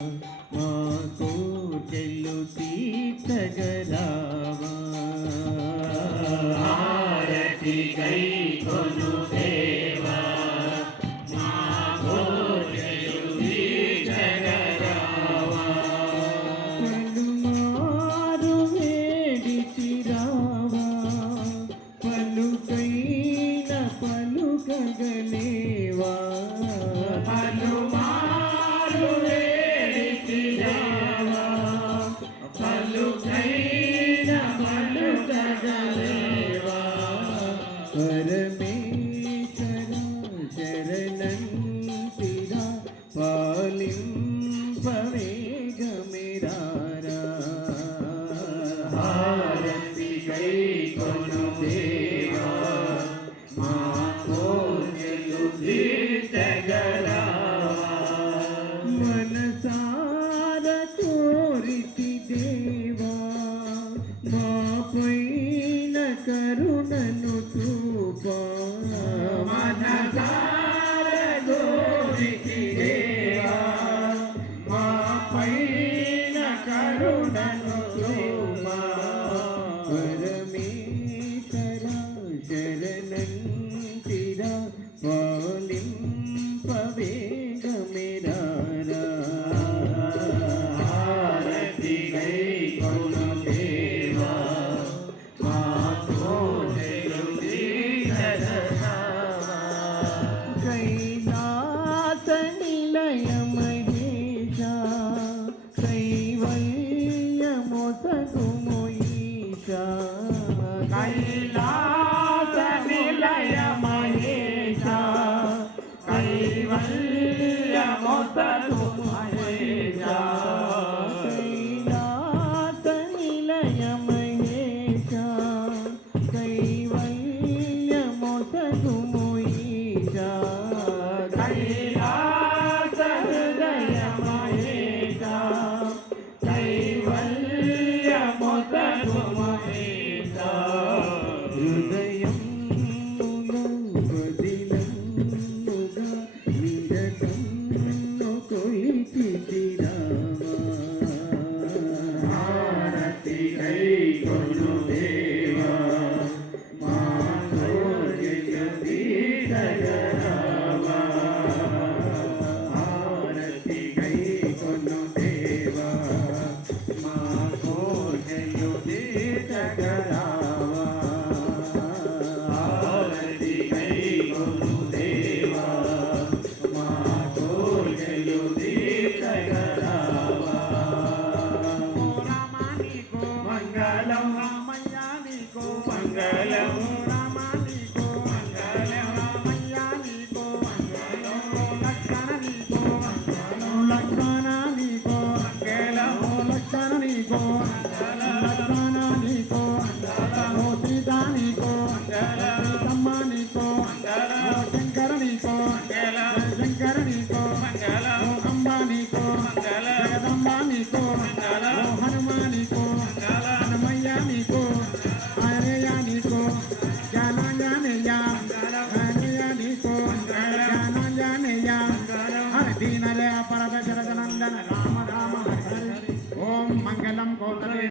మాకు తెలుసీతగరావా ఆరతి గై కొను దేవా మాకు తెలుసీతగరావా పలుమారు వేడిచిరావా పలుకైన పలుకగలేవా పరమేశ్వర శరణంతిరా పాలింపవేగమిరారా ఆరతి గై కొను దేవా మాకు తెలుసీతగరావా మనసార కోరితి దేవా మాపైన కరుణను చూపా మనసార కోరితి దేవా మాపైన కరుణను చూపా పరమేశ్వర శరణంతిరా పాలింపవేగమిరారా ఆరతి గై కొను దేవా మాకు తెలుసీతగరావా కైలాస నిలయ మహేశ కైవల్యమొసగుము ఈశా కైలాస నిలయ మహేశ కైవల్యమొసగు మహేశ కైలాస నిలయ మహేశ కైవల్యమొసగుము ఈశా కైలాస హృదయ మహేశ కైవల్యమొసగు మహేశ హృదయములో వదిలముగా నిరతము కొలిచితిరావా ఆరతి గై కొను దేవా మాకు తెలుసీతగరావా ఆరతి గై కొను దేవా మాకు తెలుసీతగరావా ఆరతి గై కొను దేవా మాకు తెలుసీతగరావా రామానికో మంగళం రామయ్యానికో మంగళం రామానికో మంగళం రామయ్యానికో లక్షణనికో లక్షణనికో లక్షణనికో లక్షణనికో ఓ సీతానికో సీతమ్మనికో ఓ శంకరనికో శంకరనికో ఓ అంబానికో జగదంబానికో ఓ హనుమానికో హనుమయ్యానికో ఆరేయానికో జ్ఞానాంజనేయ ఆరేయానికో జ్ఞానాంజనేయ హరి దీనలయ పరద జగనందన రామ రామ హరి హరి ఓం మంగళం కోసలే